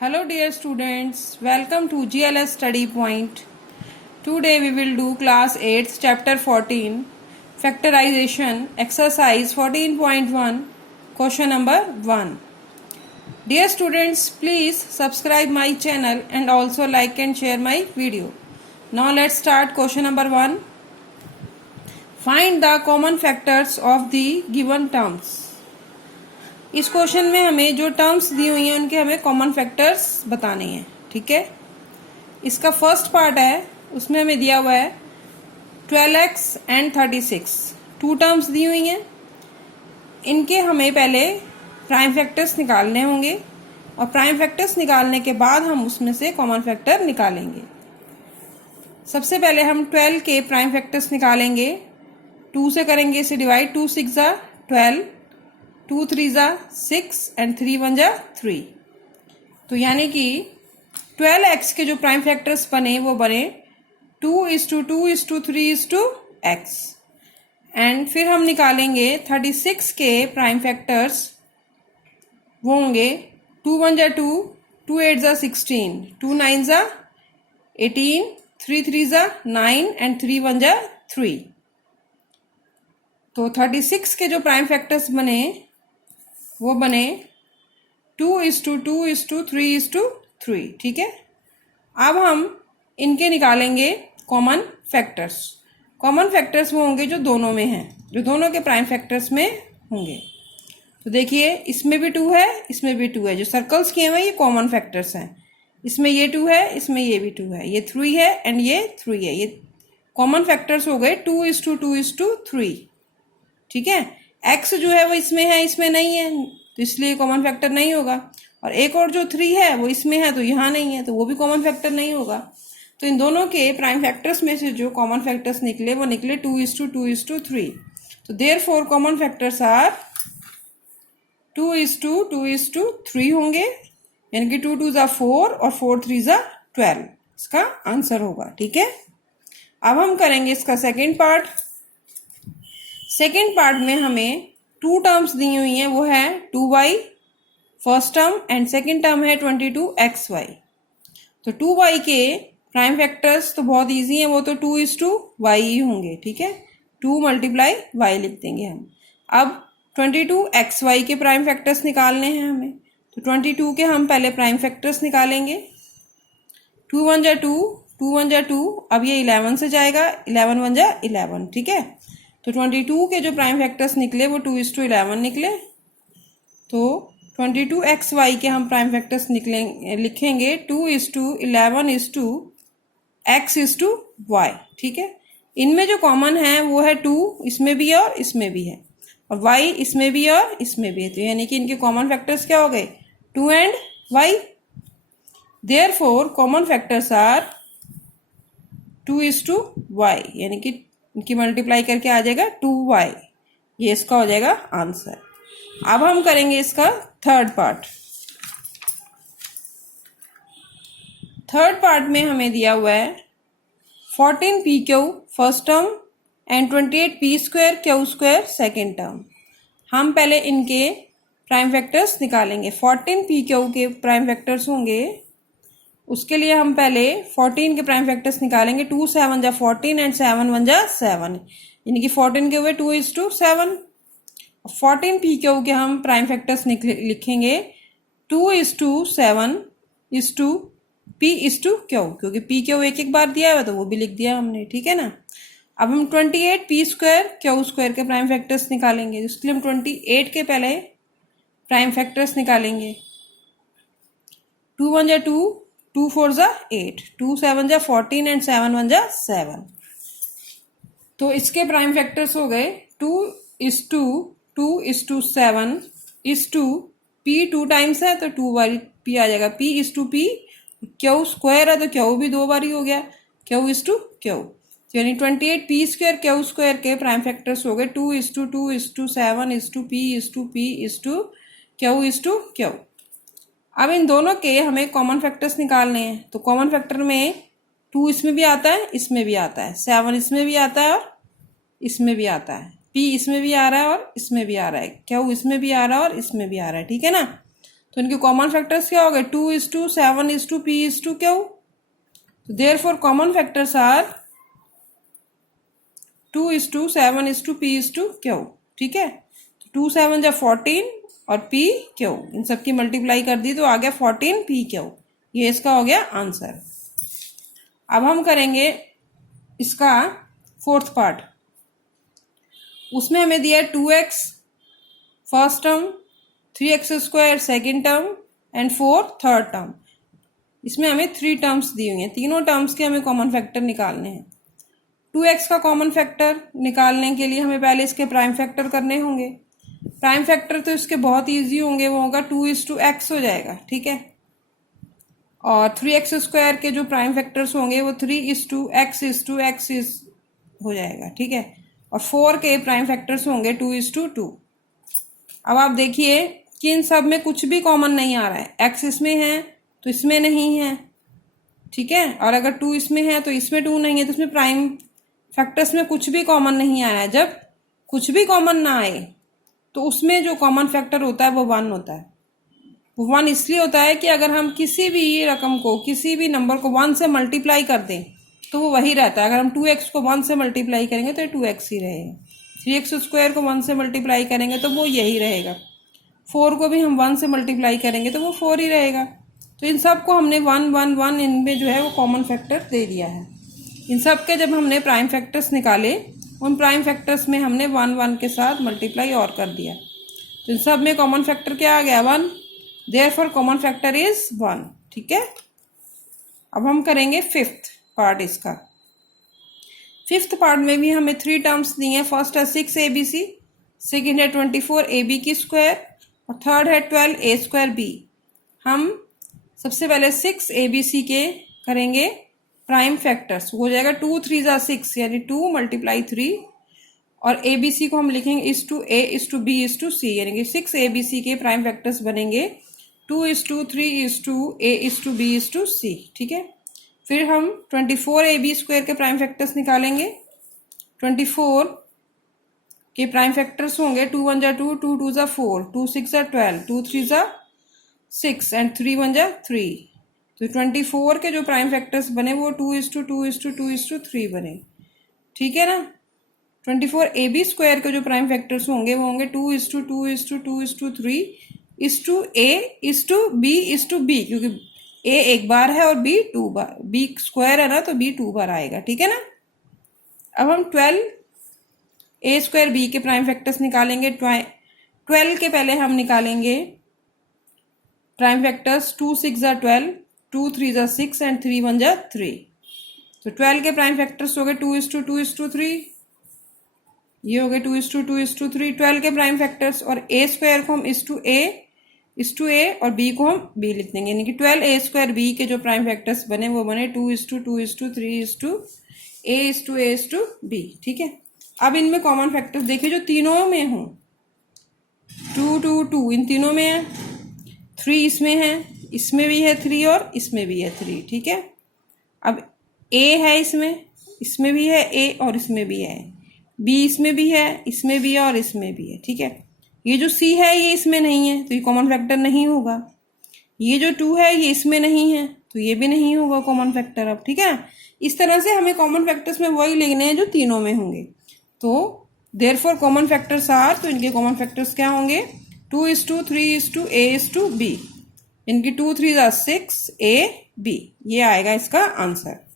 Hello dear students, welcome to GLS Study Point. Today we will do class 8 chapter 14 factorization exercise 14.1 question number 1. Dear students, please subscribe my channel and also like and share my video. Now let's start question number 1. Find the common factors of the given terms. इस question में हमें जो terms दी हुई हैं उनके हमें common factors बताने हैं. ठीक है, इसका फर्स्ट पार्ट है, उसमें हमें दिया हुआ है 12x एंड 36. टू टर्म्स दी हुई हैं, इनके हमें पहले प्राइम फैक्टर्स निकालने होंगे और प्राइम फैक्टर्स निकालने के बाद हम उसमें से कॉमन फैक्टर निकालेंगे. सबसे पहले हम 12 के प्राइम फैक्टर्स निकालेंगे. 2 से करेंगे इसे डिवाइड. 2 6 जा 12, 2 3 जा 6 एंड 3 1 जा 3. तो यानी कि 12x के जो प्राइम फैक्टर्स बने वो बने 2:2:3:x. एंड फिर हम निकालेंगे 36 के प्राइम फैक्टर्स. वो होंगे 2 1 जा 2, 2 8 जा 16, 2 9 जा 18, 3 3 जा 9 एंड 3 1 जा 3. तो 36 के जो प्राइम फैक्टर्स बने वो बने 2:2:3:3. ठीक है, अब हम इनके निकालेंगे कॉमन फैक्टर्स. कॉमन फैक्टर्स वो होंगे जो दोनों में हैं, जो दोनों के प्राइम फैक्टर्स में होंगे. तो देखिए, इसमें भी 2 है, इसमें भी 2 है. जो सर्कल्स किए हुए ये कॉमन फैक्टर्स हैं. इसमें ये 2 है, इसमें ये भी 2 है, ये 3 है एंड ये 3 है. ये कॉमन फैक्टर्स हो गए 2:2:3. ठीक है, x जो है वो इसमें है, इसमें नहीं है, तो इसलिए कॉमन फैक्टर नहीं होगा. और एक और जो 3 है वो इसमें है तो यहाँ नहीं है, तो वो भी कॉमन फैक्टर नहीं होगा. तो इन दोनों के प्राइम फैक्टर्स में से जो कॉमन फैक्टर्स निकले वो निकले 2:2:3. तो देयरफॉर कॉमन फैक्टर्स आर 2:2:3 होंगे, यानी कि 2 2 जा 4 और 4 3 जा 12. इसका आंसर होगा. ठीक है, अब हम करेंगे इसका सेकेंड पार्ट. सेकेंड पार्ट में हमें 2 टर्म्स दी हुई हैं, वो है 2y first term and second term है 22xy. तो 2y के प्राइम फैक्टर्स तो बहुत इजी हैं, वो तो 2:y ही होंगे. ठीक है, 2 × y लिख देंगे हम. अब 22xy के प्राइम फैक्टर्स निकालने हैं हमें, तो 22 के हम पहले प्राइम फैक्टर्स निकालेंगे. 2 1 जा 2, 2 1 जा 2. अब ये 11 से जाएगा, 11 1 जा 11. ठीक है, तो 22 के जो प्राइम फैक्टर्स निकले वो 2:11 निकले. तो 22xy के हम प्राइम फैक्टर्स लिखेंगे 2:11:x:y. ठीक है, इनमें जो कॉमन है वो है 2, इसमें भी है और इसमें भी है, और y इसमें भी है और इसमें भी है. तो यानी कि इनके कॉमन फैक्टर्स क्या हो गए, 2 and y. Therefore common factors are 2:y, यानी कि इनकी मल्टीप्लाई करके आ जाएगा 2y. ये इसका हो जाएगा आंसर. अब हम करेंगे इसका थर्ड पार्ट. थर्ड पार्ट में हमें दिया हुआ है 14pq first term and 28p² second term. हम पहले इनके प्राइम फैक्टर्स निकालेंगे. 14pq के प्राइम फैक्टर्स होंगे, उसके लिए हम पहले 14 के प्राइम फैक्टर्स निकालेंगे. 2 7 जा 14 एंड 7 1 जा 7, यानी कि 14 के हुए 2:7. 14pq के हम प्राइम फैक्टर्स लिखेंगे 2:7:p:/q, क्योंकि pq एक बार दिया हुआ तो वो भी लिख दिया हमने. ठीक है ना. अब हम 28p²q² के प्राइम फैक्टर्स निकालेंगे. उसके लिए हम 28 के पहले प्राइम फैक्टर्स निकालेंगे. 2 1 जा 2, 2 4 जा 8, 2 7 जा 14 एंड 7 1 जा 7. तो इसके प्राइम फैक्टर्स हो गए 2:2:7:p. 2 टाइम्स है तो 2 बारी p आ जाएगा. p:/p, q² है तो q भी 2 बारी हो गया, q:/q. यानी 28p²q² के प्राइम फैक्टर्स हो गए 2:2:7:p:/p:/q:/q. अब इन दोनों के हमें कॉमन फैक्टर्स निकालने हैं. तो कॉमन फैक्टर में 2 इसमें भी आता है, इसमें भी आता है, 7 इसमें भी आता है और इसमें भी आता है, p इसमें भी आ रहा है और इसमें भी आ रहा है, q इसमें भी आ रहा है और इसमें भी आ रहा है. ठीक है ना. तो इनके कॉमन फैक्टर्स क्या हो गए, 2:7:p:2 तो therefore common factors are 2:7:p:2, ठीक है। 2 7 जा 14 और p/q, इन सब की मल्टीप्लाई कर दी तो आ गया 14 p/q। ये इसका हो गया आंसर। अब हम करेंगे इसका फोर्थ पार्ट। उसमें हमें दिया है 2x first term, 3x² second term and 4 third term. इसमें हमें 3 टर्म्स दी हुई हैं। तीनों टर्म्स के हमें कॉमन फैक्टर निकालने हैं। 2x का कॉमन फैक्टर निकालने के लिए हमें पहले इसके प्राइम फैक्टर करने होंगे। प्राइम फैक्टर तो इसके बहुत ईजी होंगे, वो होगा 2:x हो जाएगा, ठीक है। और 3x² के जो प्राइम फैक्टर्स होंगे वो 3:x हो जाएगा, ठीक है। और 4 के प्राइम फैक्टर्स होंगे 2:2। अब आप देखिए कि इन सब में कुछ भी कॉमन नहीं आ रहा है। x इसमें है तो इसमें नहीं है, ठीक है। और अगर 2 इसमें है तो इसमें 2 नहीं है, तो इसमें प्राइम फैक्टर्स में कुछ भी कॉमन नहीं आया है। जब कुछ भी कॉमन ना आए तो उसमें जो कॉमन फैक्टर होता है वो 1 होता है। वो 1 इसलिए होता है कि अगर हम किसी भी रकम को, किसी भी नंबर को 1 से मल्टीप्लाई कर दें तो वो वही रहता है। अगर हम 2x को 1 से मल्टीप्लाई करेंगे तो 2x ही रहेगा। 3x² को 1 से मल्टीप्लाई करेंगे तो वो यही रहेगा। 4 को भी हम 1 से मल्टीप्लाई करेंगे तो वो 4 ही रहेगा। तो इन सब को हमने 1 1 1 इनमें जो है वो कॉमन फैक्टर दे दिया है। इन सब के जब हमने प्राइम फैक्टर्स निकाले, उन प्राइम फैक्टर्स में हमने 1 1 के साथ मल्टीप्लाई और कर दिया। तो इन सब में कॉमन फैक्टर क्या आ गया, 1। देयरफॉर कॉमन फैक्टर इज 1, ठीक है। अब हम करेंगे फिफ्थ पार्ट इसका। फिफ्थ पार्ट में भी हमें 3 टर्म्स दी हैं। फर्स्ट है 6abc, सेकेंड है 24ab² और थर्ड है 12a²b। हम सबसे पहले 6abc के करेंगे प्राइम फैक्टर्स। हो जाएगा 2 3 जा 6 यानी 2 × 3 और abc को हम लिखेंगे a/b/c यानी कि 6abc के प्राइम फैक्टर्स बनेंगे 2:3:a/b/c, ठीक है। फिर हम 24ab² के प्राइम फैक्टर्स निकालेंगे। 24 के प्राइम फैक्टर्स होंगे 2 1 जा 2, 2 2 जा 4, 2 6 जा 12, 2 3 जा 6 एंड 3 1 जा 3। तो 24 के जो प्राइम फैक्टर्स बने वो 2:2:2:3 बने, ठीक है ना। 24ab² के जो प्राइम फैक्टर्स होंगे वो होंगे 2:2:2:3:a/b/b, क्योंकि a एक बार है और b 2 बार, b स्क्वायर है ना तो b 2 बार आएगा, ठीक है ना। अब हम 12a²b के प्राइम फैक्टर्स निकालेंगे। 12 के पहले हम निकालेंगे प्राइम फैक्टर्स 2 6 जा 12, 2 3 जा 6 एंड 3 1 जा 3। तो 12 के प्राइम फैक्टर्स हो गए 2:2:3, ये हो गए 2:2:3। 12 के प्राइम फैक्टर्स और a² को हम a और b को हम b लिख देंगे, यानी कि 12a²b के जो प्राइम फैक्टर्स बने वो बने 2:2:3:a/b, ठीक है। अब इनमें कॉमन फैक्टर्स देखिए जो तीनों में हों। 2 2 2 इन तीनों में है, 3 इसमें है, इसमें भी है 3 और इसमें भी है 3, ठीक है। अब a है इसमें भी है a और इसमें भी है, b इसमें भी है, इसमें भी है और इसमें भी है, ठीक है। ये जो c है ये इसमें नहीं है तो ये कॉमन फैक्टर नहीं होगा। ये जो 2 है ये इसमें नहीं है तो ये भी नहीं होगा कॉमन फैक्टर। अब ठीक है, इस तरह से हमें कॉमन फैक्टर्स में वही लिखने हैं जो तीनों में होंगे। तो देयरफॉर कॉमन फैक्टर्स आर, तो इनके कॉमन फैक्टर्स क्या होंगे 2:3:a/b, इनकी 2 3 6 a b, ये आएगा इसका आंसर।